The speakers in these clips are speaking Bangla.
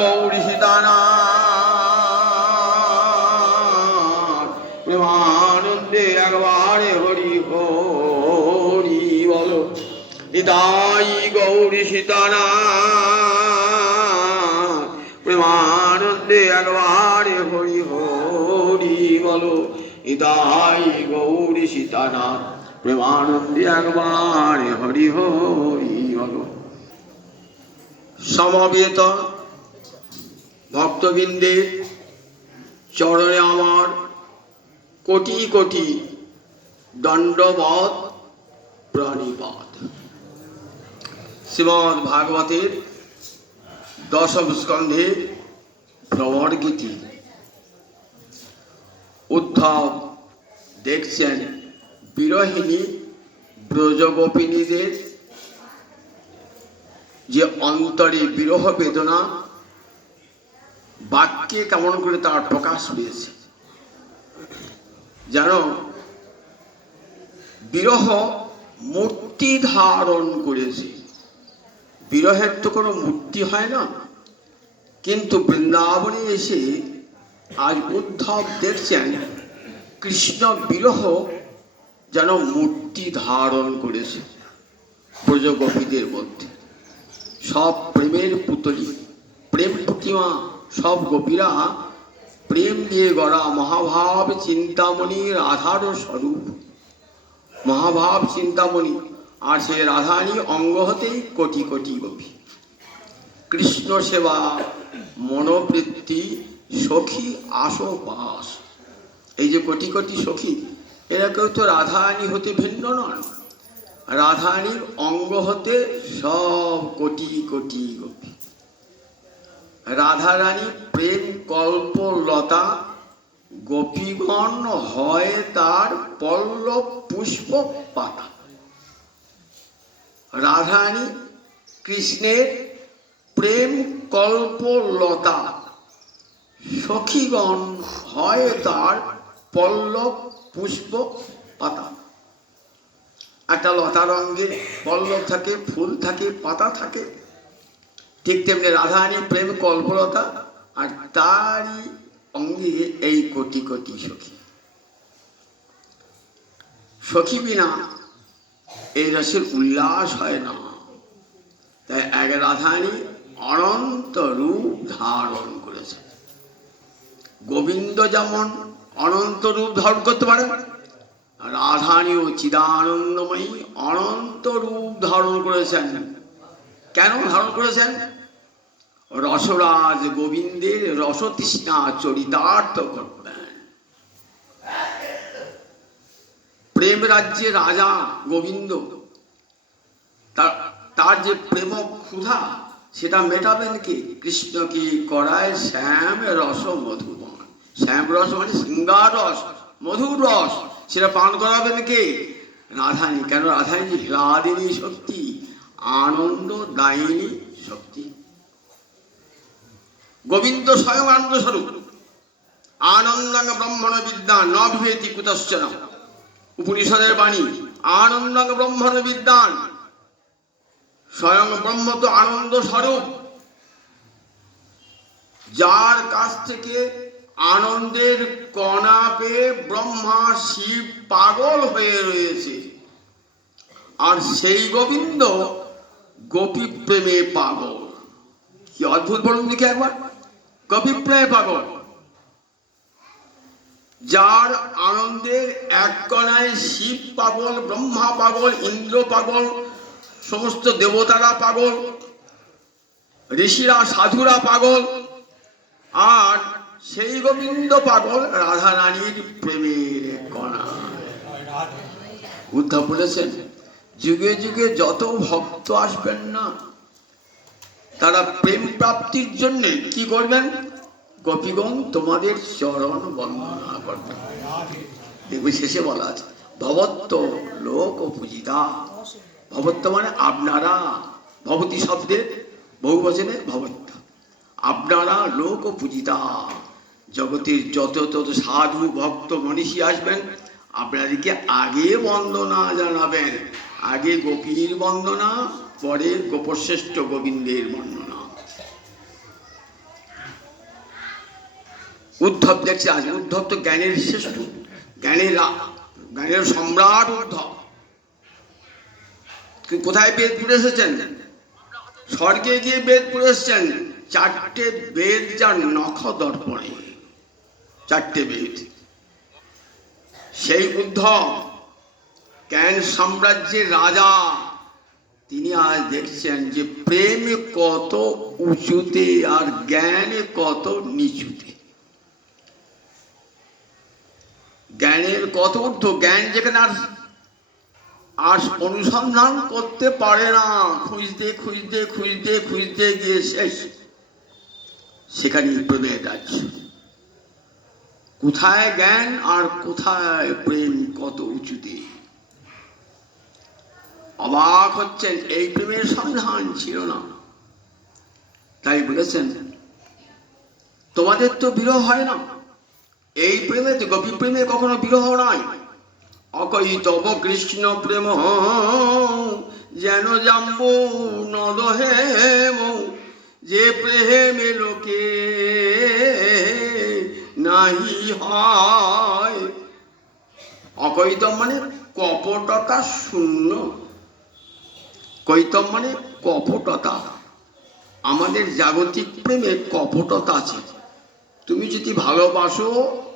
গৌরী সীতানা প্রেমানন্দে একবারে হরি হরি বলো। নিতাই গৌরী সীতানা প্রেমানন্দে একবারে হরি হরি বলো। নিতাই গৌরী সীতানা প্রেমানন্দে একবারে হরি হরি বলো। সমবেত ভক্তবৃন্দের চরণে আমার কোটি কোটি দণ্ডবৎ প্রণিপাত। শ্রীমদ্ ভাগবতের দশম স্কন্ধের ভ্রমর গীতি। উদ্ধব দেখছেন বিরহিণী ব্রজগোপিনীদের যে অন্তরে বিরহ বেদনা বাক্যে কেমন করে তার প্রকাশ পেয়েছে। যেন বিরহ মূর্তি ধারণ করেছে। বিরহের তো কোনো মূর্তি হয় না, কিন্তু বৃন্দাবনে এসে আজ উদ্ধব দেখছেন কৃষ্ণ বিরহ যেন মূর্তি ধারণ করেছে ব্রজগোপীদের মধ্যে। সব প্রেমের পুতলি, প্রেম প্রতিমা, সব গোপীরা প্রেম দিয়ে গড়া মহাভাব চিন্তামণি রাধার স্বরূপ। মহাভাব চিন্তামণি আর সে রাধারই অঙ্গ হতেই কোটি কোটি গোপী। কৃষ্ণ সেবা মনোবৃত্তি সখী আশোপাস, এই যে কোটি কোটি সখী, এরা কেউ তো রাধারানী হতে ভিন্ন নন। রাধারানীর অঙ্গ হতে সব কোটি কোটি গোপী। রাধারানী প্রেম কল্পলতা, গোপীগণ হয় তার পল্লব পুষ্প পাতা। রাধারানী কৃষ্ণের প্রেম কল্পলতা, সখীগণ হয় তার পল্লব পুষ্প পাতা। একটা লতার অঙ্গে পল্লব থাকে, ফুল থাকে, পাতা থাকে, ঠিক তেমনি রাধারানী প্রেম কল্পলতা, আর তারই অঙ্গে এই কোটি কোটি সখী। সখী বিনা এই রসের উল্লাস হয় না। তাই এক রাধারানী অনন্ত রূপ ধারণ করেছে। গোবিন্দ যেমন অনন্ত রূপ ধারণ করতে পারে, রাধারানীও চিদানন্দময়ী অনন্ত রূপ ধারণ করেছেন। কেন ধারণ করেছেন? রসরাজ গোবিন্দের রসতৃষ্ণা চরিতার্থ করবেন। প্রেম রাজ্যে রাজা গোবিন্দ, তার যে প্রেম ক্ষুধা সেটা মেটাবেন কে? কৃষ্ণকে করায় শ্যাম রস মধুবন। শ্যাম রস মানে সিঙ্গার রস, মধুর রস, সেটা পান করাবেন কে? রাধারানী। কেন? রাধারানী হ্লাদিনী শক্তি, আনন্দ দায়িনী শক্তি। গোবিন্দ স্বয়ং আনন্দ স্বরূপ। আনন্দাঙ্গ ব্রহ্মণ বিদ্যা ন বিভেতি কুতশ্চন। উপনিষদের বাণী, আনন্দাঙ্গ ব্রহ্মণ বিদ্যান। স্বয়ং ব্রহ্ম তো আনন্দ স্বরূপ। যার কাছ থেকে আনন্দের কণা পেয়ে ব্রহ্মা শিব পাগল হয়ে রয়েছে, আর সেই গোবিন্দ গোপী প্রেমে পাগল। কি অদ্ভুত বলুন দেখি একবার। গোপী প্রেমে পাগল। যার আনন্দের এক কণায় শিব পাগল, ব্রহ্মা পাগল, ইন্দ্র পাগল, সমস্ত দেবতারা পাগল, ঋষিরা সাধুরা পাগল, আর সেই গোবিন্দ পাগল রাধারানীর প্রেমের কণা। উদ্ধব বলেছেন, যুগে যুগে যত ভক্ত আসবেন না, তারা প্রেম প্রাপ্তির জন্য কি করবেন? গোপীগণ তোমাদের চরণ বন্দনা করবেন। দেখবে শেষে বলা আছে, ভবত্ত লোক পূজিতা। ভবত্ত মানে আপনারা, ভবতী শব্দের বহুবচনে ভবত্ত। আপনারা লোক পূজিতা, জগতের যত তত সাধু ভক্ত মনীষী আসবেন, আপনাদেরকে আগে বন্দনা জানাবেন। আগে গোপীর বন্দনা, পরে গোপশ্রেষ্ঠ গোবিন্দের বন্দনা। উদ্ধব দেখছে আজ, উদ্ধব তো জ্ঞানের শ্রেষ্ঠ, জ্ঞানের সম্রাট উদ্ধব। কোথায় বেদ পড়ে এসেছেন? স্বর্গে গিয়ে বেদ পড়ে এসেছেন। 4টে বেদ যার নখ দর্পণে, 4টে বেদ। সেই উদ্ধব জ্ঞান সাম্রাজ্যের রাজা, তিনি আজ দেখছেন যে প্রেম কত উঁচুতে আর জ্ঞান কত নিচুতে। জ্ঞানের কত ঊর্ধ্ব, জ্ঞান যেখানে আর অনুসন্ধান করতে পারে না, খুঁজতে খুঁজতে খুঁজতে খুঁজতে গিয়ে শেষ, সেখানে প্রেমের রাজ্য। কোথায় জ্ঞান আর কোথায় প্রেম, কত উঁচুতে। অবাক হচ্ছেন, এই প্রেমের সন্ধান ছিল না। তাই বলেছেন তোমাদের তো বিরহ হয় না। এই প্রেমে তো, গোপী প্রেমে কখনো বিরহ নাই। অকই তব কৃষ্ণ প্রেম যেন জাম্বু নদ হেম, যে প্রেমে লোকে নাহি হয়। অকৈতম মানে কপটতা শূন্য, কৈতম মানে কপটতা। আমাদের জাগতিক প্রেমে কপটতা আছে। তুমি যদি ভালোবাসো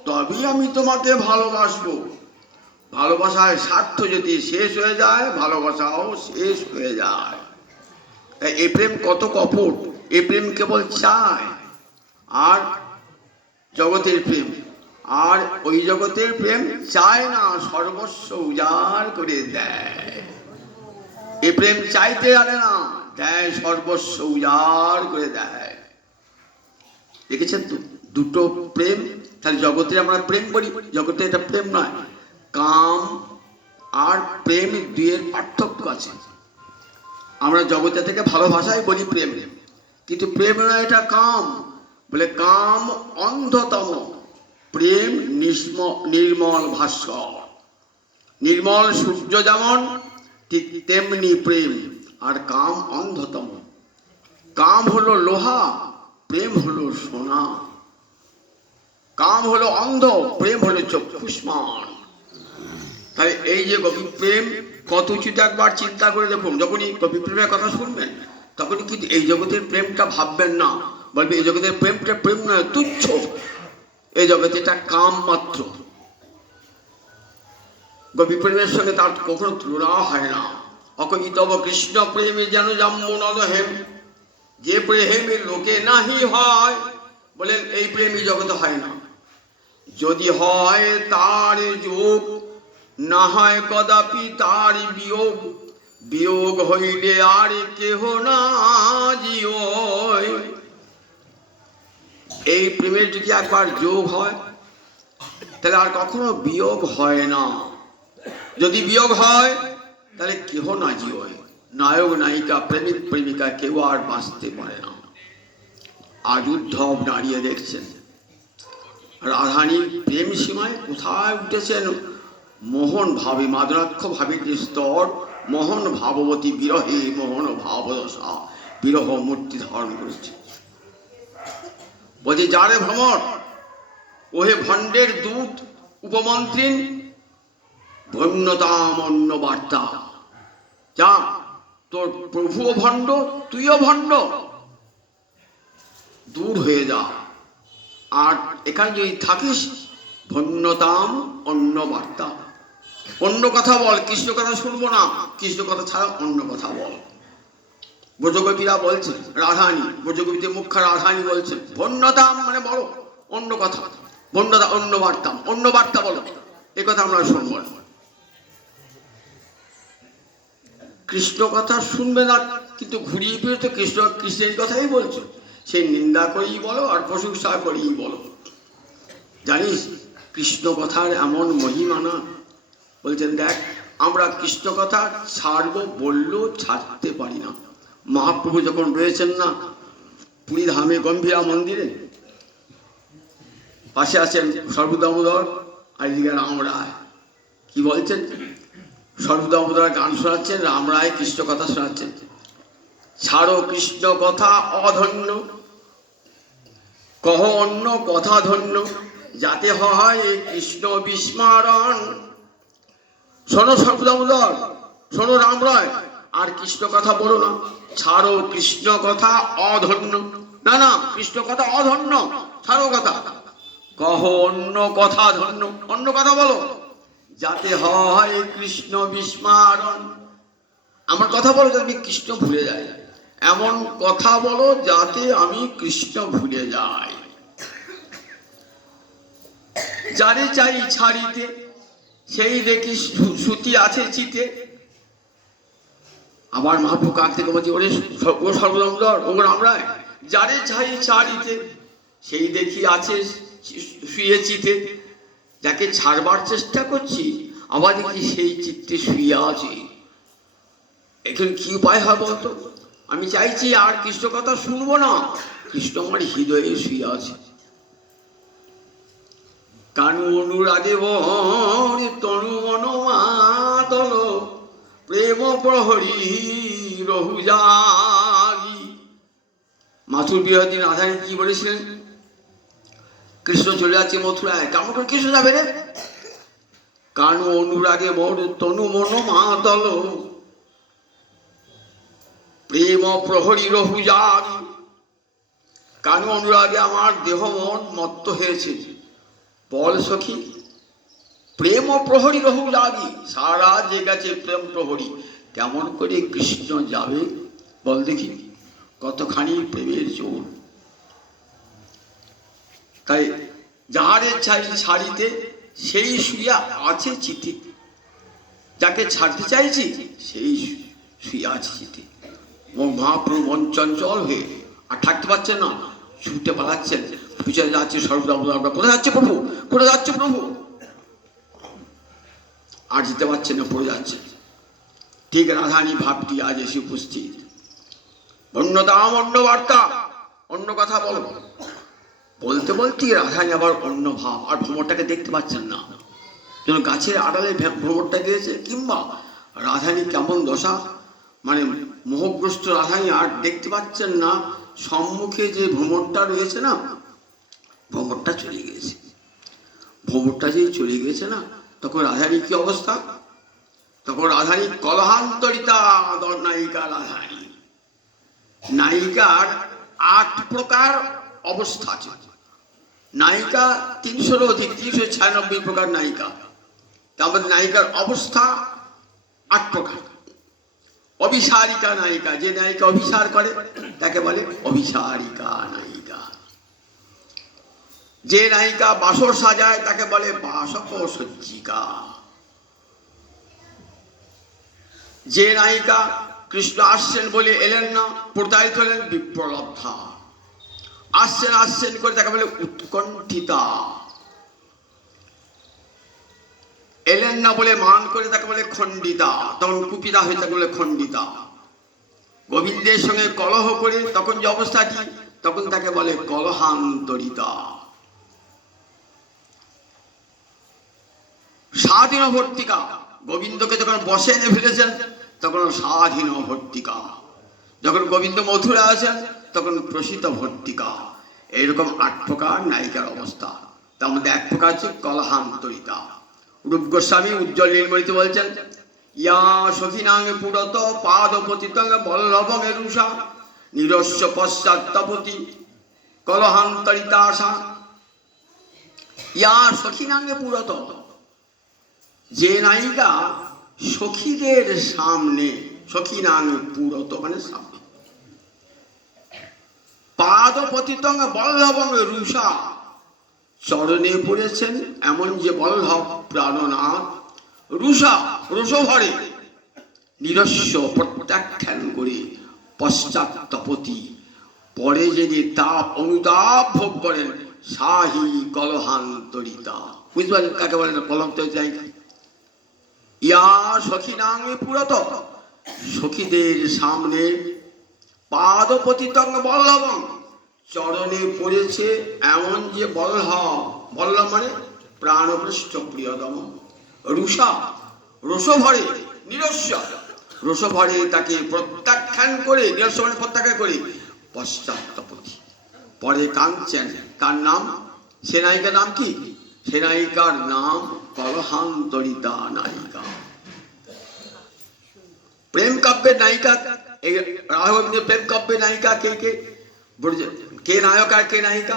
তবেই আমি তোমাকে ভালোবাসবো। ভালোবাসার স্বার্থ যদি শেষ হয়ে যায়, ভালোবাসাও শেষ হয়ে যায়। এই প্রেম কত কপট। এই প্রেম কেবল চায়। আর জগতের প্রেম, আর ওই জগতের প্রেম চায় না, সর্বস্ব উজাড় করে দেয়। এই প্রেম চাইতে জানে না, দেয় সর্বস্ব উজাড় করে দেয়। দেখেছেন তো দুটো প্রেম। তাহলে জগতে আমরা প্রেম বলি, জগতে এটা প্রেম নয়। কাম আর প্রেম দুইয়ের পার্থক্য আছে। আমরা জগতে থেকে ভালোবাসাই বলি প্রেম, কিন্তু প্রেম নয়, এটা কাম। বলে কাম অন্ধতম, প্রেম নির্মল ভাস্কর। নির্মল সূর্য যেমন, ঠিক তেমনি প্রেম। আর কাম অন্ধতম। কাম হলো লোহা, প্রেম হলো সোনা। কাম হলো অন্ধ, প্রেম হলো চক্ষুষ্মান। তাই এই যে গোপী প্রেম কত উচিত, একবার চিন্তা করে দেখুন। যখনই গোপী প্রেমের কথা শুনবেন, তখনই কিন্তু এই জগতের প্রেমটা ভাববেন না। বলবে এই জগতের প্রেমটা প্রেম নয়, তুচ্ছ। এই জগতে এটা কাম মাত্র। গোপী প্রেমের সঙ্গে তার কখনো তুলনা হয় না। অকই তব কৃষ্ণ প্রেমে যেন জাম্বু নদ হেম, যে প্রেমে লোকে নাহি হয়। বলেন এই প্রেমই জগতে হয় না। যদি হয় তার যোগ, না হয় কদাপি তার বিয়োগ। বিয়োগ হইলে আর কেহ না জিও। এই প্রেমের যদি একবার যোগ হয়, তাহলে আর কখনো বিয়োগ হয় না। যদি বিয়োগ হয়, তাহলে কেহ না জিও। নায়ক নায়িকা, প্রেমিক প্রেমিকা কেউ আর বাঁচতে পারে না। আজ উদ্ধব দাঁড়িয়ে দেখছেন রাধানীর প্রেম সীমায় কোথায় উঠেছেন মোহন ভাবে, মাদরাক্ষ ভাবের যে স্তর, মোহন ভাববতী বিরহে মোহন ভাবদশা, বিরহ মূর্তি ধারণ করেছে। বলছে যারে ভ্রমর, ওহে ভণ্ডের দূত উপমন্ত্রী, ভন্যতাম অন্য বার্তা। যা, তোর প্রভুও ভণ্ড, তুইও ভণ্ড, দূর হয়ে যা। আর এখানে যদি থাকিস, ভন্যতাম অন্য বার্তা, অন্য কথা বল। কৃষ্ণ কথা শুনবো না, কৃষ্ণ কথা ছাড়া অন্য কথা বল। ব্রজগোপীরা বলছেন, রাধানী, ব্রজগোপীতে মুখ্য রাধানী বলছেন, ভন্যতাম মানে বলো অন্য কথা, ভন্যতা অন্য বার্তাম, অন্য বার্তা বলো, এ কথা আমরা শুনবো না। কৃষ্ণ কথা শুনবে না, কিন্তু ঘুরিয়ে ফিরে তো কৃষ্ণের কথাই বলছো। সে নিন্দা করেই বলো আর প্রশংসা করেই বলো। জানিস কৃষ্ণ কথার এমন মহিমা না। বলছেন দেখ, আমরা কৃষ্ণ কথা ছাড়বো বললেও ছাড়তে পারি না। মহাপ্রভু যখন রয়েছেন না পুরী ধামে গম্ভীরা মন্দিরে, পাশে আছেন সর্বদামোদর আর এদিকে রামরায়। কি বলছেন? সর্বদামোদর গান শোনাচ্ছেন, রামরায় কৃষ্ণ কথা শোনাচ্ছেন। ছাড়ো কৃষ্ণ কথা অধন্য, কহ অন্য কথা ধন্য, যাতে হয় কৃষ্ণ বিস্মরণ। শোনো সর্বদামোদর, শোনো রাম রায়, আর কৃষ্ণ কথা বলো না, ছাড়ো কৃষ্ণ কথা অধন্য। না না, কৃষ্ণ কথা অধন্য, ছাড়ো কথা, কহ অন্য কথা ধন্য। অন্য কথা বলো, যাতে হয় কৃষ্ণ বিস্মরণ। আমার কথা বলো যাতে আমি কৃষ্ণ ভুলে যাই, এমন কথা বলো যাতে আমি কৃষ্ণ ভুলে যাই। যারে চাই ছাড়িতে, সেই দেখি সুতি আছে চিতে। আমার মহাপ্রভু কাক থেকে বলছি, ওরে ও সর্বদামোদর, ও রামরায়, যারে চাই ছাড়িতে, সেই দেখি আছে শুয়ে চিতে। যাকে ছাড়বার চেষ্টা করছি, আবার দেখি সেই চিত্তে শুয়ে আছে। এখন কি উপায় হয় বলতো? আমি চাইছি আর কৃষ্ণ কথা শুনবো না, কৃষ্ণ আমার হৃদয়ে শুয়ে আছে। কানু অনুরাগে বরে তনু মনোমাতল, প্রেম প্রহরী রহু জাগি। মাথুর বিরোধী রাধারানী কি বলেছিলেন? কৃষ্ণ চলে যাচ্ছে মথুরায়, কেমন করে কৃষ্ণ যাবে রে? কানু অনুরাগে বর তনু মনোমাতল, প্রেম প্রহরী রহু জাগি। কানু অনুরাগে আমার দেহ মন মত্ত হয়েছে। বল সখী, প্রেম প্রহরী রহু লাগি, সারা যে গেছে প্রেম প্রহরী, কেমন করে কৃষ্ণ যাবে বল দেখি? কতখানি প্রেমের জোর। তাই যাহারে চাই ছাড়িতে, সেই শুইয়া আছে চিতে। যাকে ছাড়তে চাইছি, সেই শুয়ে আছে চিতে। মহাপ্রভু মন চঞ্চল হয়ে আর থাকতে পারছেন না, ছুটে পালাচ্ছেন, পিছনে যাচ্ছে সর্বদামোদর। কোথায় যাচ্ছে প্রভু, কোথায় যাচ্ছে প্রভু? আর যেতে পারছে না, পড়ে যাচ্ছে। ঠিক রাধারানী ভাবটি আজ এসে উপস্থিত। অন্য দাম, অন্য বার্তা, অন্য কথা বলো। বলতে বলতে রাধারানী আবার অন্য ভাব, আর ভ্রমরটাকে দেখতে পাচ্ছেন না, যেন গাছের আড়ালে ভ্রমরটা গিয়েছে। কিংবা রাধারানী কেমন দশা, মানে মোহগ্রস্ত রাধারানী আর দেখতে পাচ্ছেন না সম্মুখে যে ভ্রমরটা রয়েছে না, ভ্রমরটা চলে গিয়েছে। ভ্রমরটা যে চলে গিয়েছে না, তখন রাধারানী কি অবস্থা? তখন রাধারানী কলহান্তরিতা নায়িকা রাধারানী। নায়িকার ৮ প্রকার অবস্থা আছে। নায়িকা ৩০০-র অধিক, ৩৯৬ প্রকার নায়িকা। তার মধ্যে নায়িকার অবস্থা ৮ প্রকার। অভিসারিকা নায়িকা, যে নায়িকা অভিসার করে তাকে বলে অভিসারিকা নায়িকা। যে নায়িকা বাসর সাজায় তাকে বলে বাসক সজ্জিকা। যে নায়িকা কৃষ্ণ আসছেন বলে এলেন না, প্রতারিত হলেন, বিপ্রলব্ধা। আসছেন আসছেন করে তাকে বলে উৎকণ্ঠিতা। এলেন না বলে মান করে তাকে বলে খণ্ডিতা, তখন কুপিতা হয়ে তাকে বলে খণ্ডিতা। গোবিন্দের সঙ্গে কলহ করে তখন যে অবস্থা কি, তখন তাকে বলে কলহান্তরিতা। স্বাধীন ভর্তিকা, গোবিন্দকে যখন বসে এনে ফেলেছেন তখন স্বাধীন ভর্তিকা। যখন গোবিন্দ মথুরা আছেন তখন প্রসিত ভর্তিকা। এইরকম ৮ প্রকার নায়িকার অবস্থা। তার মধ্যে ১ প্রকার হচ্ছে কলহান্তরিতা। রূপ গোস্বামী উজ্জ্বল নীলমণিতে বলছেন, ইয়া সখিনাঙ্গে পুরত পাদ পতিতং বল্লভং রুষা, নিরস্য পশ্চাত্তপতি কলহান্তরিতা আশা। ইয়া সখিনাঙ্গে পুরত, যে নায়িকা সখীদের সামনে, সখিনাঙ্গে পুরত মানে সামনে, পাদ পতিতং বল্লভং রুষা, চরণে পড়েছেন এমন যে বল্লভ প্রাণনাথ, রুষা রসভরে, নিরস্য প্রত্যাখ্যান করে পশ্চাত্তপতি, পরে যদি তাপ অনুতাপ ভোগ করেন, সাহি কলহান্তরিতা। বুঝতে পারেন কাকে বলেন কলহান্তরিতা? ইয়া সখিনাঙ্গে পুরত, সখীদের সামনে, পাদ পতিতং বল্লভং, চরণে পড়েছে এমন যে বল্লভ, বল্লভ মানে প্রাণপৃষ্ঠ প্রিয়তম, রুষা রসভরে, নিরস্য রসভরে তাকে প্রত্যাখ্যান করে, নিরস্য মানে প্রত্যাখ্যান করে, পশ্চাত্তপতি, পরে কাঁদছেন। কার নাম? সে নায়িকার নাম কি? সে নায়িকার নাম কলহান্তরিতা নায়িকা। প্রেম কাব্যের নায়িকা, এই রাধা গোবিন্দের প্রেম কাব্যের নায়িকা কে কে? কে নায়ক আর কে নায়িকা?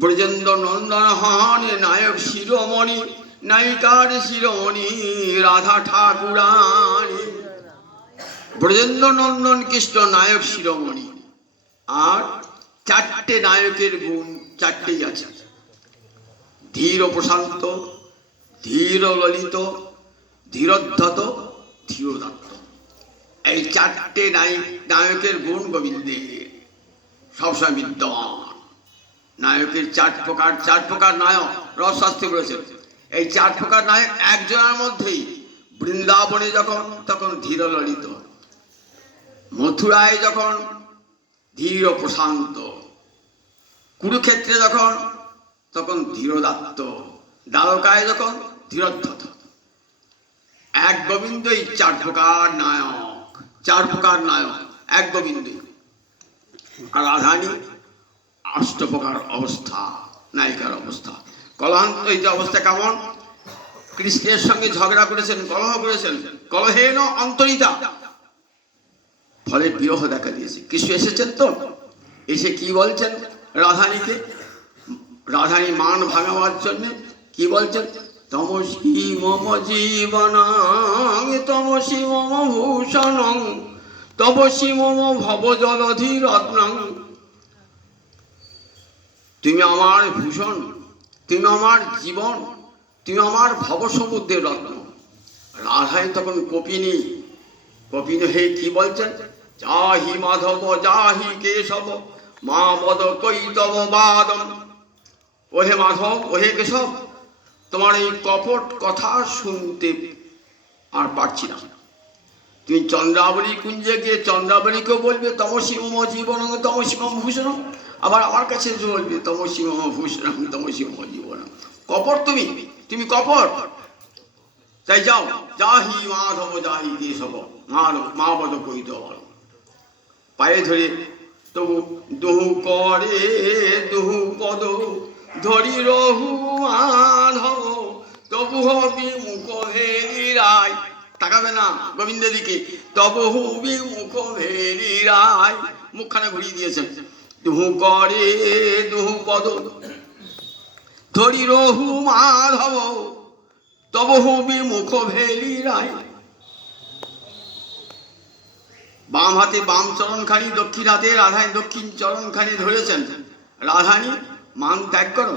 ব্রজেন্দ্র নন্দন হন নায়ক শিরোমণি, নায়িকার শিরোমণি রাধা ঠাকুরানী। ব্রজেন্দ্র নন্দন কৃষ্ণ নায়ক শিরোমণি। আর চারটে নায়কের গুণ চারটেই আছে: ধীর প্রশান্ত, ধীর ললিত, ধীরোদ্ধত, ধীরোদাত্ত। এই চারটে নায়কের গুণ গোবিন্দের সবসময় বিদ্যমান। নায়কের চার প্রকার নায়ক রসশাস্ত্রে বলেছেন। এই চার প্রকার নায়ক একজনের মধ্যেই। বৃন্দাবনে যখন তখন ধীর ললিত, মথুরায় যখন ধীর প্রশান্ত, কুরুক্ষেত্রে যখন তখন ধীরোদাত্ত, দ্বারকায় যখন ধীরোদ্ধত। এক গোবিন্দই চার প্রকার নায়ক, চার প্রকার নায়ক এক গোবিন্দই। আর রাধারানী অষ্ট প্রকার অবস্থা, নায়িকার অবস্থা। কলহান্ত এই যে অবস্থা কেমন? কৃষ্ণের সঙ্গে ঝগড়া করেছেন, কলহ করেছেন, কলহেন অন্তরিতা, ফলে বিরহ দেখা দিয়েছে। কৃষ্ণ এসেছেন তো, এসে কি বলছেন রাধারানীকে? রাধারানী মান ভাঙাবার জন্য কি বলছেন? তমসি মম জীবনং, তমসি মম ভূষণং, তমসি মম ভব জলধি রত্নং। তুমি আমার ভূষণ, তুমি আমার জীবন, তুমি আমার ভবসমুদ্রের রত্ন। রাধাই তখন কপিনী, কপিনী হে কি বলছেন? যাহি মাধব যাহি কেশব, মা বদ কৈতব বাদম। ওহে মাধব, ওহে কেশব, তোমার এই কপট কথা শুনতে আর পারছি না। তুমি চন্দ্রাবলী কুঞ্জে গিয়ে চন্দ্রাবলীকেও বলবে তমসি মম জীবন, তমসি মম ভূষণ। আবার আমার কাছে বলবে তমসি মম ভূষণ, তমসি মম জীবন। কপট তুমি, তুমি কপট। তাই যাও, যাহি মাধব যাহি কেশব, মা বদ কৈতব। পায়ে ধরে তবু দুহু করে দুহু পদ ধরি রহু মাধব, তবু হবি মুখ ভেরি রায়। তাকাবে না গোবিন্দের দিকে। তবু হবি মুখ ভেরি রায়, মুখখানে ঘুরিয়ে দিয়েছেন। দুহু করে দুহু পদ ধরি রহু মাধব, তবু হবি মুখ ভেরি রায়। বাম হাতে বাম চরণখানি, দক্ষিণ হাতে রাধারানী দক্ষিণ চরণখানি ধরেছেন। রাধারানী মান ত্যাগ করো,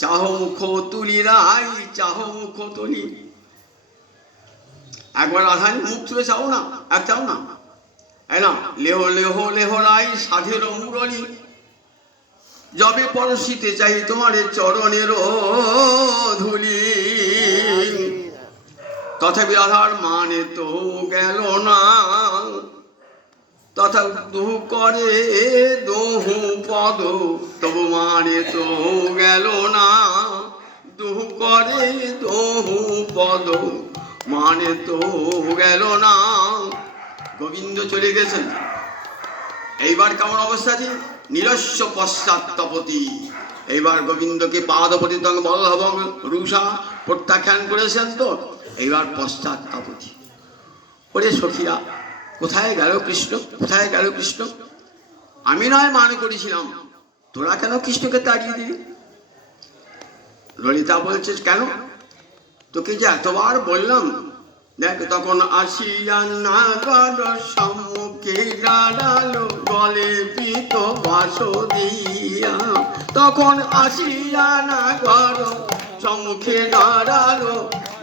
চাহ মুখ তুলি রায়, চাহ মুখ তুলি। একবার রাধারানী মুখ তুলে চাও না, এক চাও না, না লেহ লেহ লেহ রায় সাধের মুরলী, যবে পরশিতে চাই তোমার চরণের ধুলি। তথাপি রাধার মানে তো গেল না, তথা দুহু করে দুহু পদ, তবু মানে তো গেল না। দুহু করে দুহু পদ, মানে তো গেল না। গোবিন্দ চলে গেছেন। এইবার কেমন অবস্থা আছে? নিরস্ব পশ্চাৎপতি। এইবার গোবিন্দকে পাদপতিতং বল্লভং রুষা প্রত্যাখ্যান করেছেন তো, এইবার পশ্চাৎপতি। ওরে সখীরা, কোথায় গেল কৃষ্ণ, কোথায় গেল কৃষ্ণ? আমি নয় মান করেছিলাম, তোরা কেন কৃষ্ণকে তাড়িয়ে দিলি? ললিতা বলছে কেন? তোকে যে এতবার বললাম। দেখ, তখন আসিয়া নাগর সম্মুখে দাঁড়ালো, গলে পিত বাস দিয়া। তখন আসিয়া নাগর সম্মুখে দাঁড়ালো,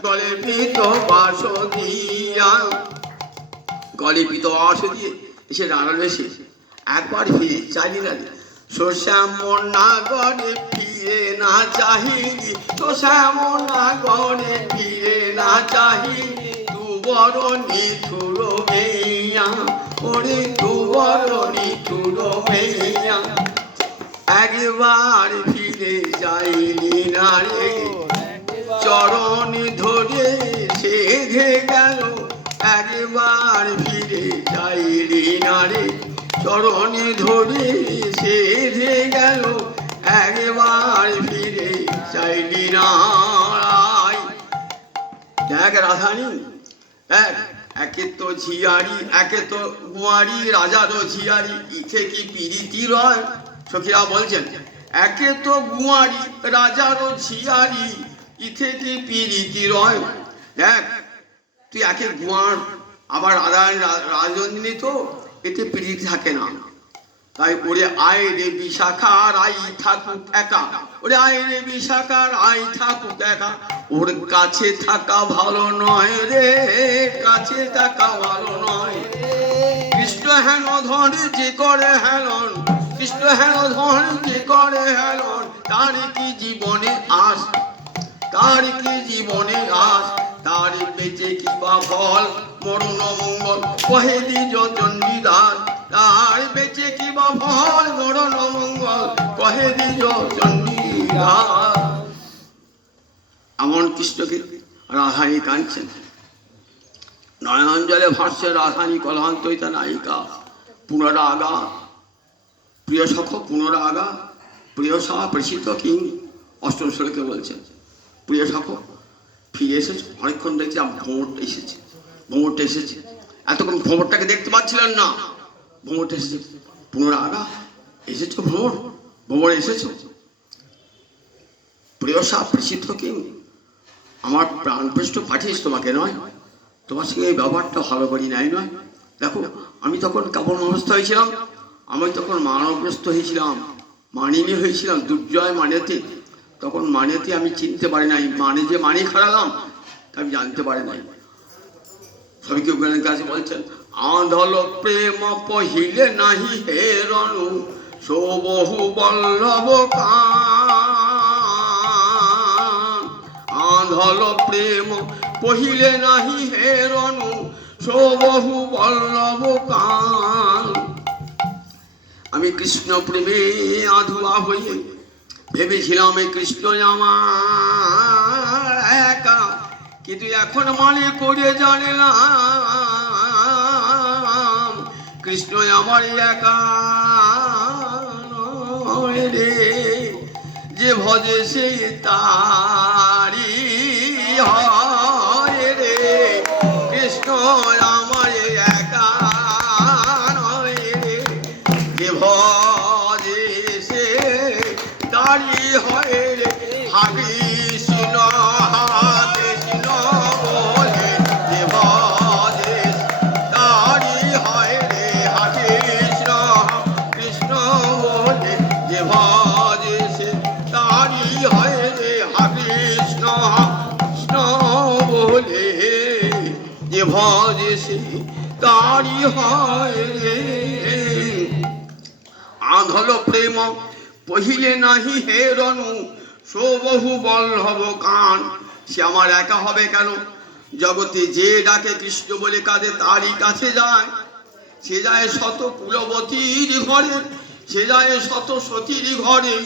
গলে পিত বাস দিয়া। গলে পিত বাস দিয়ে এসে দাঁড়ালো। এসে একবার ফিরে চাইলি না, শ্যাম নাগরে ফিরে না চাহিলি, শ্যাম নাগরে ফিরে না চাহিলি। বড় নিঠুর মেয়া, ওরে তু বড় নিঠুর মেয়া। একবার ফিরে যাইলি না রে, চরণ ধরে সেধে গেল। একবার ফিরে যাইলি না রে, চরণে ধরে সেধে গেল একবার ফিরে চাইলি না। দেখ রাধারানী, একে তো ঝিয়ারি, একে তো কুঁয়ারি, রাজারও ঝিয়ারি, ইথে কি পিরিতি রয়? সখীরা বলছেন একে তো কুঁয়ারি, রাজারও ঝিয়ারি, ইথে কি পিরিতি রয়। দেখ তুই একে গুয়ার, আবার রাজনন্দিনী, তো এতে পিরিতি থাকে না। তাই ওরে আয় রে বিশাখার আই থাকুক একা, ওরে আয় রে বিশাখার আই থাকুক একা, ওর কাছে থাকা ভালো নয় রে, কাছে থাকা ভালো নয়। কৃষ্ণ হেন ধরে যে করে হেলন, কৃষ্ণ হেন ধরে যে করে হেলন, তার কি জীবনে আস, তার কি জীবনে আস, তার বেঁচে কি বা ফল মরণ মঙ্গল, কহে দ্বিজ চণ্ডীদাস, তার বেঁচে কি বা ফল মরণ মঙ্গল, কহে দ্বিজ চণ্ডীদাস। এমন কৃষ্ণকে রাধারানী কাঁদছেন, নয়নাঞ্জলে ভাষ্যে রাধারানী কলহান্তরিতা নায়িকা পুনরাগা, প্রিয় সখ পুনরাগা, প্রিয় সা প্রসিদ্ধ কিং। অষ্টম শ্লোকে বলছেন প্রিয় সখ ফিরে এসেছে। অনেকক্ষণ দেখছিলাম ভ্রমরটা এসেছে, ভ্রমরটা এসেছে, এতক্ষণ ভ্রমরটাকে দেখতে পাচ্ছিলেন না, ভ্রমরটা এসেছে, পুনরাগা এসেছো, ভ্রমর, ভ্রমর এসেছো। প্রিয় সা প্রসিদ্ধ কিং, আমার প্রাণপৃষ্ঠ পাঠিয়েছ তোমাকে নয়, তোমার সঙ্গে এই ব্যবহারটা ভালো করি নাই নয়। দেখো আমি তখন কাপড় অবস্থা হয়েছিলাম, আমি তখন মানবগ্রস্ত হয়েছিলাম, মানিনী হয়েছিলাম দুর্জয় মানেতে, তখন মানেতে আমি চিনতে পারি নাই, মানে যে মানি খাড়ালাম তা আমি জানতে পারি নাই। সবাইকে ওখানের কাছে বলছেন আঁধল প্রেম পহিলে নাহি হে রণু, সৌবহু বল্লভ কান, আঁধল প্রেম পহিলে নাহি হে রণু, সৌবহু বল্লভ কান। আমি কৃষ্ণ প্রেমে আধুয়া হয়ে ভেবেছিলাম এই কৃষ্ণ আমার একা, কিন্তু এখন মনে করে জানলাম কৃষ্ণ আমার একা নয় রে, যে ভজে সে তারি হয় রে, কৃষ্ণ আমার একা নয় রে, যে ভজে সে তারি হয় রে, হাবি কৃষ্ণ কৃষ্ণ বলে, যে ভজে তারি হয় রে, হাবি কৃষ্ণ কৃষ্ণ বলে, যে ভজে সে তারি হয় রে, হাবি কৃষ্ণ কৃষ্ণ বলে, যে ভজে সে তারি হয় রে। আঁধল প্রেম পহিলে নাহি হে রণু, সৌবহু বল্লভ কান। সে আমার একা হবে কেন? জগতে যে ডাকে কৃষ্ণ বলে কাঁদে তারই কাছে যায়। সে যায় শত কুলবতীর ঘরে, সে যায় শত সতীর ঘরে।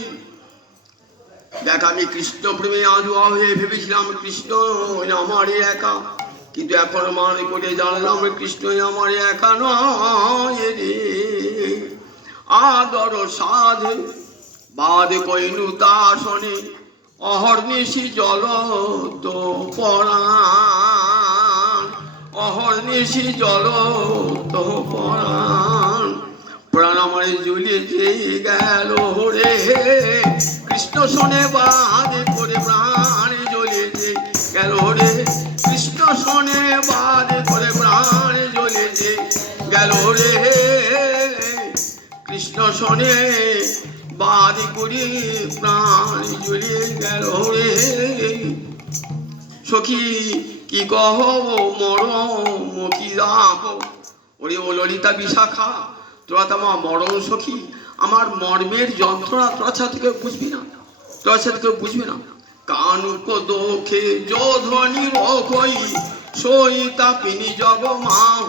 দেখ আমি কৃষ্ণ প্রেমে আধুয়া হয়ে ভেবেছিলাম কৃষ্ণ আমার একা, কিন্তু এখন মনে করে জানলাম কৃষ্ণ আমার একা নয় রে। আদর সাধে বাদ কইনু তাসনে, অহর্নিশি জল তো পরাণ, অহর্নিশি জল তো পরাণ, প্রাণ আমার জ্বলেছে গেল রে, কৃষ্ণ শোনে বাদ করে প্রাণ জ্বলেছে গেল রে, কৃষ্ণ শোনে বাদ করে প্রাণ জ্বলেছে গেল রে, কৃষ্ণ শোনে বাদ করি প্রাণ জ্বলে গেল রে। সখী কি কহ মরম কি রাহ, ওরে ও ললিতা বিশাখা, তোরা তো আমার মরম সখী, আমার মর্মের যন্ত্রণা তোরা ছাড়া থেকে বুঝবি না, তোরা ছাড়া থেকে বুঝবি না। কানুক দোখে যোধনি রকই, সইতা পিনি জগ মাহ,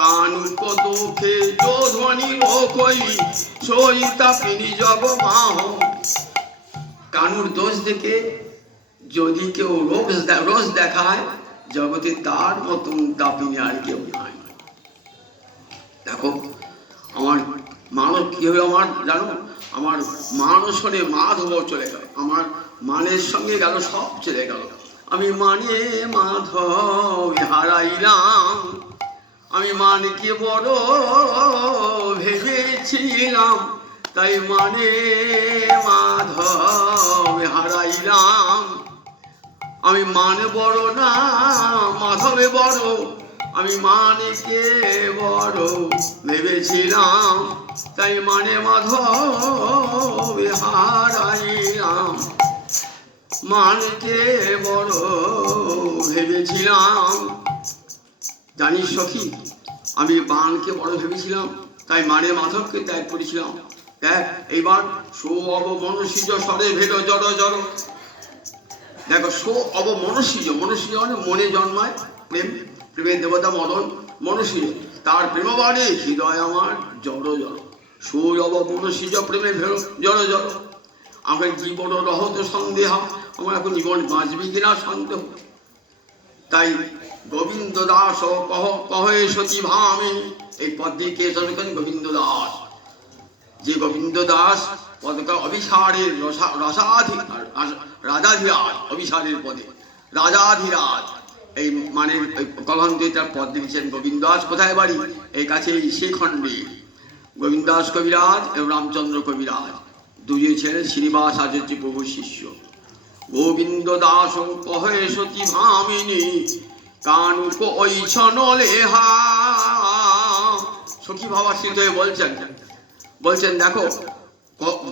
কানুক দোখে যোধনি রকই, সইতা পিনি জগ মাহ। কানুর দোষ দেখে যদি কেউ রোজ দেখায়, জগতে তার মতন দাপিনী আর কেউ নাই। দেখো আমার মানব কি হবে, আমার জানো, আমার মানও শোনে মাধব চলে গেল, আমার মানের সঙ্গে গেল, সব চলে গেল। আমি মানে মাধব হারাইলাম, আমি মানকে বড় ভেবেছিলাম, তাই মানে মাধব হারাইলাম। আমি মান বড় না মাধবে বড়, আমি মানকে বড় ভেবেছিলাম, তাই মানে মাধব হারাইলাম। মানকে বড় ভেবেছিলাম, জানিস সখী, আমি বানকে বড় ভেবেছিলাম, তাই মানে মাধবকে ত্যাগ করেছিলাম। দেখ এইবার সো অবমনসিজ স্বরে ভেদ জড় জড়। দেখো সো অবমনসিজ, মনসিজ মানে মনে জন্মায় প্রেম, প্রেমের দেবতা মদন মনসিজ, তার প্রেমবারে হৃদয় আমার জড় জড়। সো অবমনসিজ প্রেমে ভেদ জড় জড়। আমার জীবন রহত সন্দেহ, আমার এখন জীবন বাঁচবি কিনা সন্দেহ। তাই গোবিন্দ দাস কহে সতী ভামে, এই পদ্মে কে সরেছেন? গোবিন্দ দাস। যে গোবিন্দ দাস পদকা অভিসারের রাজাধিরাজ, অভিসারের পদে রাজাধিরাজ, এই মানে কলন্তে তার পদ দিয়েছেন গোবিন্দ দাস। কোথায় বাড়ি? এই কাছে শ্রীখণ্ডে। গোবিন্দ দাস কবিরাজ এবং রামচন্দ্র কবিরাজ দুজন ছিলেন শ্রীনিবাস আচার্য প্রভু শিষ্য। গোবিন্দ দাস কহে সতী ভামিনী, কানুক ঐছন লেহা। সখী ভাবাশ্রিত হয়ে বলছেন দেখো,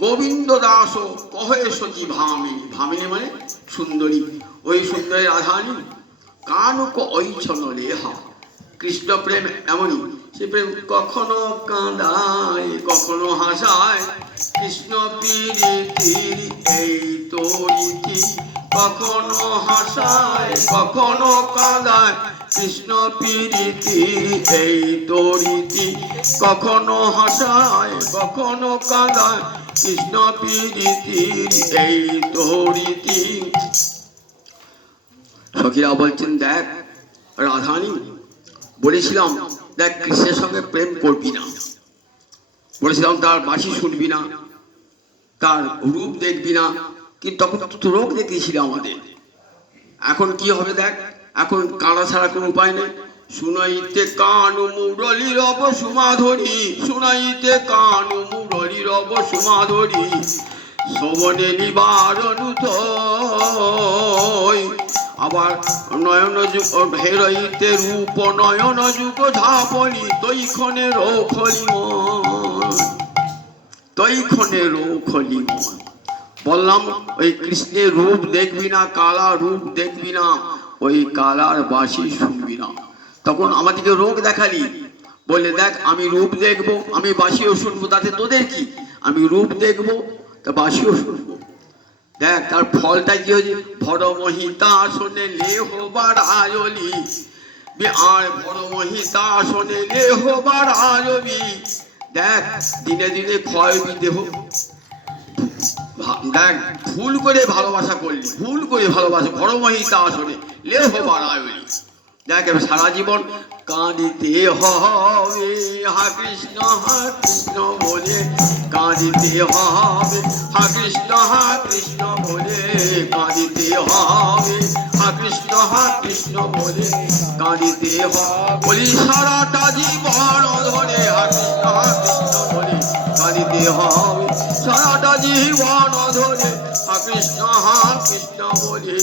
গোবিন্দ দাস কহে সতী ভামিনী, ভামিনী মানে সুন্দরী, ওই সুন্দরী রাধানী। কানুক ঐছন লেহা, কৃষ্ণ প্রেম এমনই, সে প্রেম কখনো কাঁদায় কখনো হাসায়। কৃষ্ণ প্রীতির এই তরিতি, কখনো হাসায় কখনো কাঁদায়। কৃষ্ণ প্রীতির এই তরিতি, কখনো হাসায় কখনো কাঁদায়। কৃষ্ণ প্রীতির এই তরিতি। সখীরা বলছেন দেখ রাধানী, বলেছিলাম দেখ কৃষ্ণের সঙ্গে প্রেম করবি না, বলেছিলাম তার বাঁশি শুনবি না, তার রূপ দেখবি না, কিন্তু তখন তো রোগ দেখিয়েছিল আমাদের। এখন কি হবে দেখ, এখন কাঁদা ছাড়া কোনো উপায় নেই। শুনাইতে কানু মুরলী রব সুমাধুরী, শুনাইতে কানু মুরলী রব সুমাধুরী। শ্রবণে নিবারণ আবার নয়ন যুগ হেরইতে রূপ নয়ন যুগ ঝাপনি, তৈক্ষণে রোখলি মন, তৈক্ষণে রোখলি মন। বললাম ওই কৃষ্ণের রূপ দেখবি না, কালা রূপ দেখবি না, ওই কালার বাঁশি শুনবি না। তখন আমাদেরকে রোগ দেখালি, বলে দেখ আমি রূপ দেখবো, আমি বাঁশিও শুনবো, তাতে তোদের কি? আমি রূপ দেখবো তা বাঁশিও শুনবো। দেখ তার ফলটা কি হয়েছে? ভরমহিতা শোনে লেহ বাড়ায়লি, আর ভরমহিতা শোনে লেহ বাড়ায়বি। দেখ দিনে দিনে ক্ষয় দেহ। দেখ ভুল করে ভালোবাসা করলি, ভুল করে ভালোবাসা, ভরমহিতা শোনে লেহ বাড়ায়লি। দেখ সারা জীবন কাঁদিতে হবে হা কৃষ্ণ বলে, কাঁদিতে হবে হা কৃষ্ণ বলে, কাঁদিতে হবে হা কৃষ্ণ বলে, কাঁদিতে হবে বলি সারাটা জীবন ধরে হা কৃষ্ণ বলে, কাঁদিতে হবে সারাটা জীবন ধরে হা কৃষ্ণ বলে,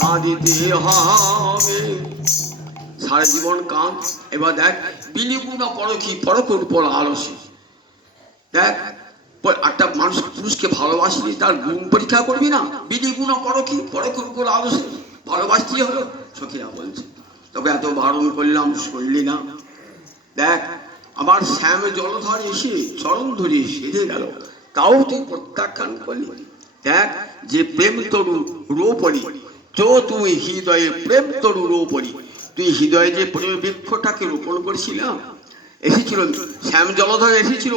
কাঁদিতে হবে। সারা জীবন কাঁদ। এবার দেখ বিলিগুণ পরখি পরকুর পর আলসী। দেখ একটা মানুষ পুরুষকে ভালোবাসলি, তার গুণ পরীক্ষা করবি না? বিলিগুণ পরখি পরকুর পর আলসী, ভালোবাসতে হলো। সখীরা বলছে তোকে এত বারণ করলাম শুনলি না। দেখ আমার শ্যাম জলধর এসে চরণ ধরে সেধে গেল, তাও তুই প্রত্যাখ্যান করলি। দেখ যে প্রেম তরু রোপরি, তো তুই হৃদয়ে প্রেম তরু রোপরি, তুই হৃদয়ে যে প্রেম বৃক্ষটাকে রোপণ করেছিলাম, এসেছিল শ্যাম জলধর এসেছিল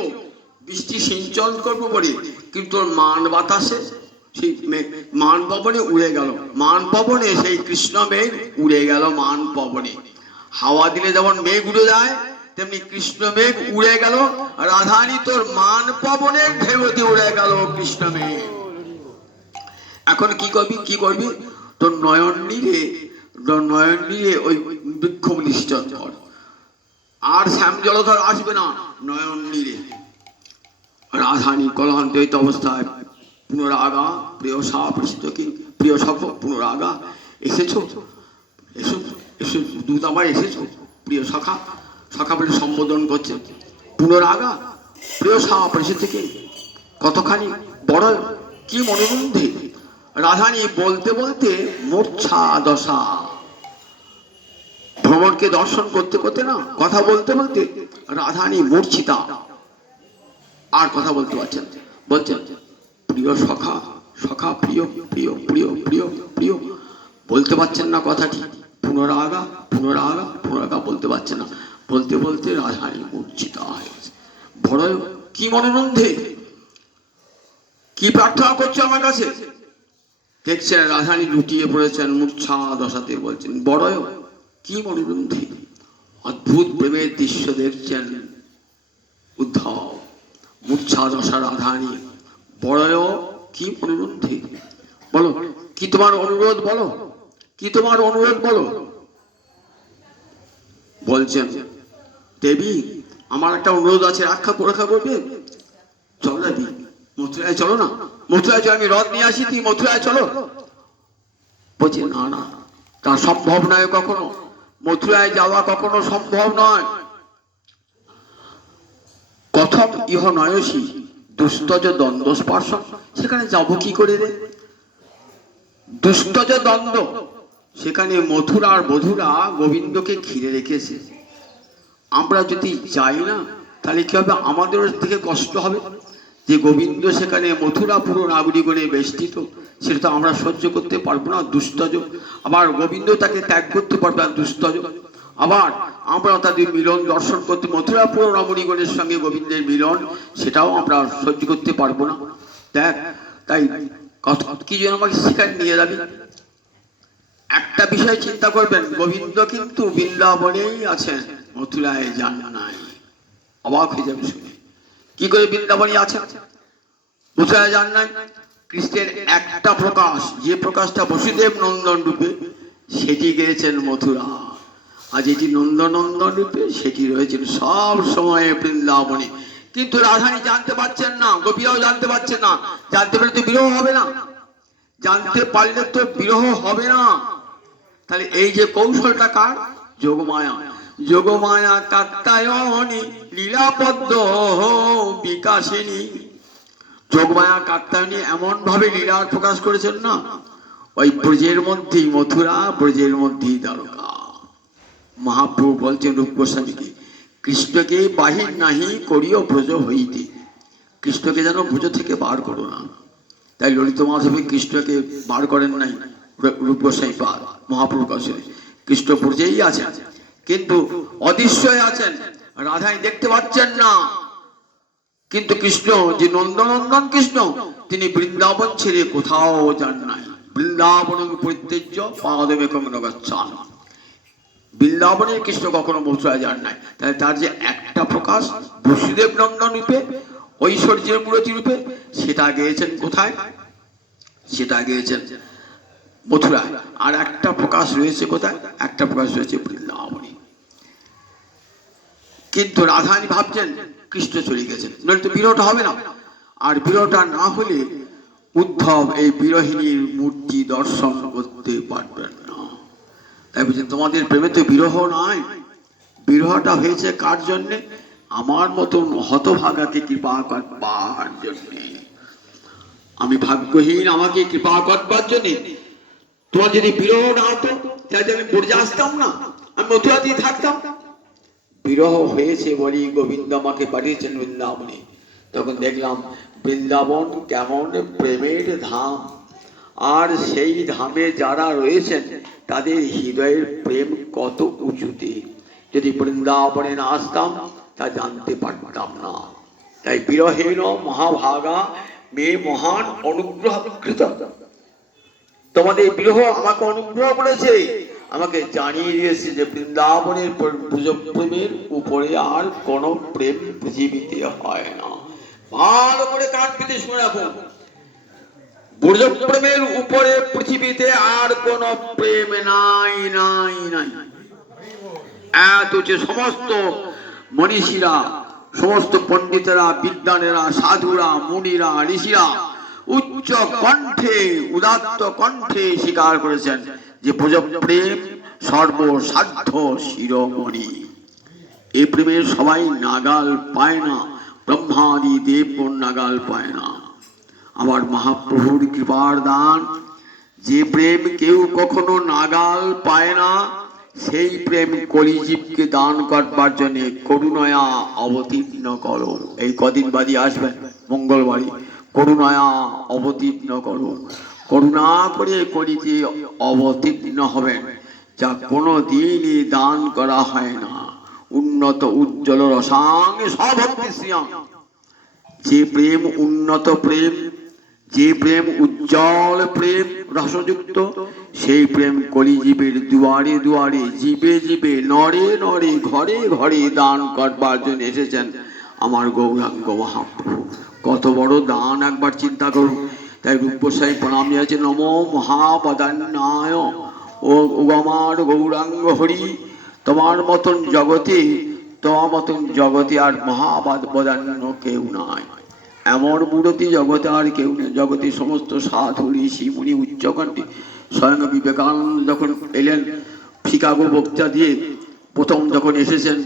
বৃষ্টি সিঞ্চন করবো বলে, কিন্তু তোর মান বাতাসে সেই মান পবনে উড়ে গেল, মান পবনে সেই কৃষ্ণ মেঘ উড়ে গেল মান পবনে। হাওয়া দিলে যেমন মেঘ উড়ে যায়, তেমনি কৃষ্ণ মেঘ উড়ে গেল, রাধারানী তোর মান পবনের ঢেউতে উড়ে গেল কৃষ্ণ মেঘ। এখন কি করবি, কি করবি? তোর নয়ন নিয়ে ওই বৃক্ষ নিশ্চয় কর, আর শ্যাম জলধর আসবে না, নয়ন নিরে। রাধারানী কলহান্তিত অবস্থায় পুনরাগা প্রিয় সা প্রসিদ্ধ কি প্রিয় সখ পুনরাগা, এসেছো, এসো এসো দূত আমার এসেছো, প্রিয় সখা, সখা বলে সম্বোধন করছে। পুনরাগা প্রিয় সা প্রসিদ্ধ কি, কতখানি বড় কি মনোরুদ্ধি। রাধারানী বলতে বলতে মূর্ছা দশা, ভ্রমণকে দর্শন করতে করতে না, কথা বলতে বলতে রাধারানী মূর্ছিতা, আর কথা বলতে পারছেন, বলছেন প্রিয় সখা, সখা প্রিয়, প্রিয় প্রিয় প্রিয় প্রিয়, বলতে পারছেন না কথাটি। পুনরাগা পুনরাগা পুনরাগা বলতে পারছেন না, বলতে বলতে রাধারানী মূর্ছিতা হয়ে গেছে। বড় কি মনোরন্ধে, কি প্রার্থনা করছো আমার কাছে? দেখছেন রাধারানী লুটিয়ে পড়েছেন মূর্ছা দশাতে, বলছেন বড় কি মনোরন্ধে, অদ্ভুত প্রেমের দৃশ্য দেখছেন উদ্ধব। মূর্ছা দশা রাধারানী, বড় কি মনোরন্ধে, বলো কি তোমার অনুরোধ, বলো কি তোমার অনুরোধ বলো। বলছেন দেবী আমার একটা অনুরোধ আছে, রক্ষা করবে? চলো দেবী মথুরায় চলো না, মথুরায় চলো, আমি রথ নিয়ে আসি, তুই মথুরায় চলো। বলছে না না, তা সম্ভব নয়, কখনো মথুরায় যাওয়া কখনো সম্ভব নয়। কথম ইহ নয়সী দুস্তজ দ্বন্দ্ব স্পর্শ, সেখানে যাবো কি করে রে? দুস্তজ দ্বন্দ্ব, সেখানে মথুরা আর বধুরা গোবিন্দকে ঘিরে রেখেছে। আমরা যদি যাই না তাহলে কি হবে, আমাদের থেকে কষ্ট হবে যে গোবিন্দ সেখানে মথুরাপুর নাগরিকগণে বেষ্টিত, সেটা তো আমরা সহ্য করতে পারবো না, দুস্তজ। আবার গোবিন্দ তাকে ত্যাগ করতে পারবে না, দুস্তজ। আবার আমরা তাদের মিলন দর্শন করতে, মথুরাপুর নাগরিকগণের সঙ্গে গোবিন্দের মিলন, সেটাও আমরা সহ্য করতে পারবো না। দেখ তাই কি যেন আমাকে সেখানে নিয়ে যাবি। একটা বিষয় চিন্তা করবেন, গোবিন্দ কিন্তু বৃন্দাবনেই আছেন, মথুরায় যান নাই। অবাক হয়ে যাবে শুনে, কি করে বৃন্দাবনে আছেন, মথুরায় যান নাই? কৃষ্ণের একটা প্রকাশ, যে প্রকাশটা বসুদেব নন্দন রূপে, সেটি গিয়েছেন মথুরা, আর যেটি নন্দনন্দন রূপে সেটি রয়েছেন সব সময় বৃন্দাবনে। কিন্তু রাধারানী জানতে পারছেন না, গোপীরাও জানতে পারছেন না। জানতে পারলে তো বিরহ হবে না, জানতে পারলে তো বিরহ হবে না। তাহলে এই যে কৌশলটা কার? যোগমায়া। যোগমায়া কাত্তায়নী লীলাপদ্ম বিকাশিনী। যোগমায়া কাত্তায়নী এমন ভাবে লীলার প্রকাশ করেছেন না, ওই ব্রজের মধ্যেই মথুরা, ব্রজের মধ্যেই দ্বারকা। মহাপ্রভু বলছেন রূপ গোস্বামীকে, কৃষ্ণকে বাহির নাহি করিও ব্রজ হইতে, কৃষ্ণকে যেন ব্রজ থেকে বার করো না। তাই ললিত মাধবী কৃষ্ণকে বার করেন নাই, রূপ গোস্বামী পাদ মহাপ্রভু কাছে কৃষ্ণ ব্রজেই আছেন, কিন্তু অদৃশ্যই আছেন, রাধাই দেখতে পাচ্ছেন না। কিন্তু কৃষ্ণ যে নন্দনন্দন কৃষ্ণ, তিনি বৃন্দাবন ছেড়ে কোথাও যান নাই। বৃন্দাবন পরিত্যজ্য পাদমেকং ন গচ্ছামি। বৃন্দাবনের কৃষ্ণ কখনো মথুরায় যান নাই। তাহলে তার যে একটা প্রকাশ বসুদেব নন্দন রূপে, ঐশ্বর্যের মূর্তি রূপে, সেটা গিয়েছেন কোথায়? সেটা গিয়েছেন মথুরায়। আর একটা প্রকাশ রয়েছে কোথায়? একটা প্রকাশ রয়েছে বৃন্দাবনে। কিন্তু রাধারানী ভাবছেন কৃষ্ণ চলে গেছেন, নইলে তো বিরহটা হবে না। আর বিরহটা না হলে উদ্ধব এই বিরহিণীর মূর্তি দর্শন করতে পারবেন না। তাই বলছেন তোমাদের প্রেমে তো বিরহ নাই, বিরহটা হয়েছে কার জন্যে? আমার মতন হতভাগাকে কৃপা করবার জন্যে। আমি ভাগ্যহীন, আমাকে কৃপা করবার জন্যে। তোমার যদি বিরহ না হতো তাহলে আমি ব্রজে আসতাম না, আমি মথুরাতেই থাকতাম। বিরহ হয়েছে বলি গোবিন্দ আমাকে পাঠিয়েছেন বৃন্দাবনে। তখন দেখলাম বৃন্দাবন কেমন প্রেমের ধাম, আর সেই ধামে যারা রয়েছেন তাদের হৃদয়ের প্রেম কত উঁচুতে। যদি বৃন্দাবনে না আসতাম তা জানতে পারতাম না। তাই বিরহেন মহাভাগা মেয়ে মহান অনুগ্রহ কৃত। তোমাদের বিরহ আমাকে অনুগ্রহ করেছে, আমাকে জানিয়ে দিয়েছে যে বৃন্দাবনের ব্রজপ্রেমের উপরে আর কোনো প্রেম পৃথিবীতে হয় না। ভালো করে কান পেতে শুনে রাখুন, ব্রজপ্রেমের উপরে পৃথিবীতে আর কোনো প্রেম নাই নাই নাই। এত যে সমস্ত মনীষীরা, সমস্ত পণ্ডিতেরা, বিদ্বানেরা, সাধুরা, মুনিরা, ঋষিরা উচ্চ কণ্ঠে, উদাত্ত কণ্ঠে স্বীকার করেছেন যে ব্রজপ্রেম সর্বসাধ্য শিরোমণি। এই প্রেমের সবাই নাগাল পায় না, ব্রহ্মাদি দেব নাগাল পায় না। আমার মহাপ্রভুর কৃপার দান, যে প্রেম কেউ কখনো নাগাল পায় না, সেই প্রেম কলিজীবকে দান করবার জন্য করুণায়া অবতীর্ণ করো। এই কদিন বাদী আসবেন মঙ্গলবারই, করুণায়া অবতীর্ণ করো। করুণা করে কলিতে অবতীর্ণ হবেন, যা কোনো দিনই দান করা হয় না। উন্নত উজ্জ্বল রসাঙ্গে সভক্তি শ্রিয়াং। যে প্রেম উন্নত প্রেম, যে প্রেম উজ্জ্বল প্রেম রসযুক্ত, সেই প্রেম কলিজীবের দুয়ারে দুয়ারে, জীবে জীবে, নরে নরে, ঘরে ঘরে দান করবার জন্য এসেছেন আমার গৌরাঙ্গ মহাপ্রভু। কত বড় দান একবার চিন্তা করুন। তাই রূপসাই প্রণাম আছে, নমো মহাপদান্যায় ও আমার গৌরাঙ্গ হরি। তোমার মতন জগতে, তোমার মতন জগতে আর মহাপদান্য কেউ নাই। এমন মূরতি জগতে আর কেউ নেই। জগতে সমস্ত সাধু ঋষি মুনি উচ্চকণ্ঠী, স্বয়ং বিবেকানন্দ যখন এলেন শিকাগো বক্তৃতা দিয়ে, প্রথম যখন এসেছেন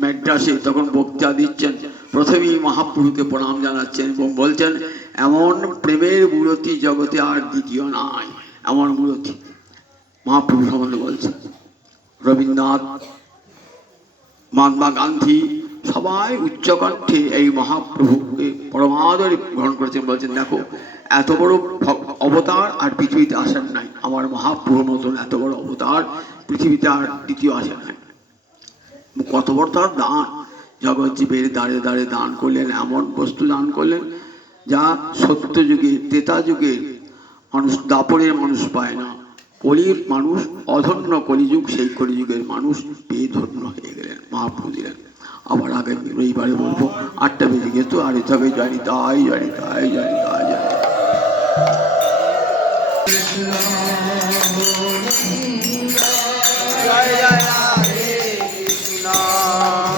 ম্যাড্রাসে, তখন বক্তৃতা দিচ্ছেন, প্রথমেই মহাপ্রভুকে প্রণাম জানাচ্ছেন এবং বলছেন এমন প্রেমের মূরতি জগতে আর দ্বিতীয় নাই। এমন মূরতি মহাপ্রভু সম্বন্ধে বলছেন। রবীন্দ্রনাথ, মহাত্মা গান্ধী সবাই উচ্চকণ্ঠে এই মহাপ্রভুকে পরমাদরে গ্রহণ করেছেন। বলছেন দেখো, এত বড় অবতার আর পৃথিবীতে আসার নাই। আমার মহাপ্রভুর মতন এত বড় অবতার পৃথিবীতে আর দ্বিতীয় আসে নাই। কত বড় তার দান, জগৎ জীবের দ্বারে দ্বারে দান করলেন। এমন বস্তু দান করলেন যা সত্য যুগে, ত্রেতা যুগে মানুষ, দাপরের মানুষ পায় না। কলির মানুষ অধন্য, কলিযুগ, সেই কলিযুগের মানুষ পেয়ে ধন্য হয়ে গেলেন, মহাপ্রভু দিলেন। আবার আগে রবিবারে বলবো, 8টা বেজে গেছে, আর তবে জানি তাই জানি তাই জানি তাই জানি। জয় জয় রাধে কৃষ্ণ।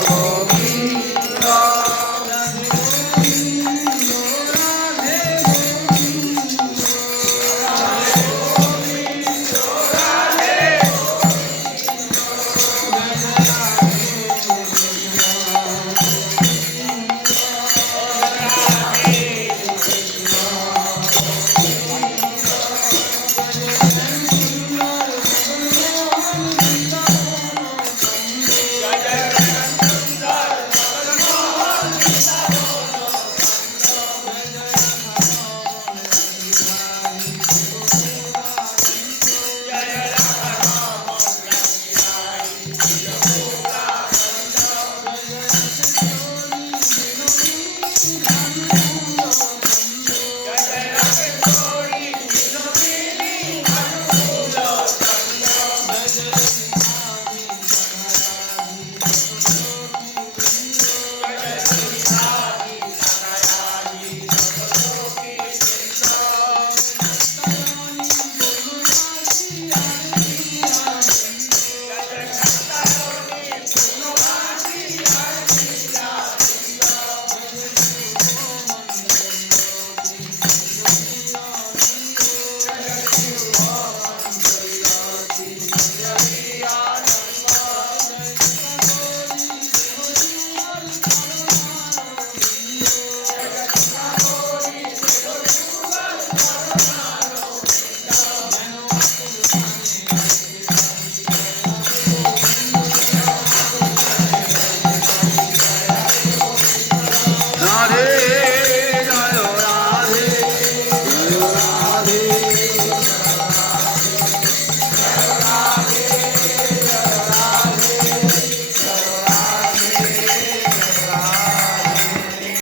রাধে জয় রাধে রাধে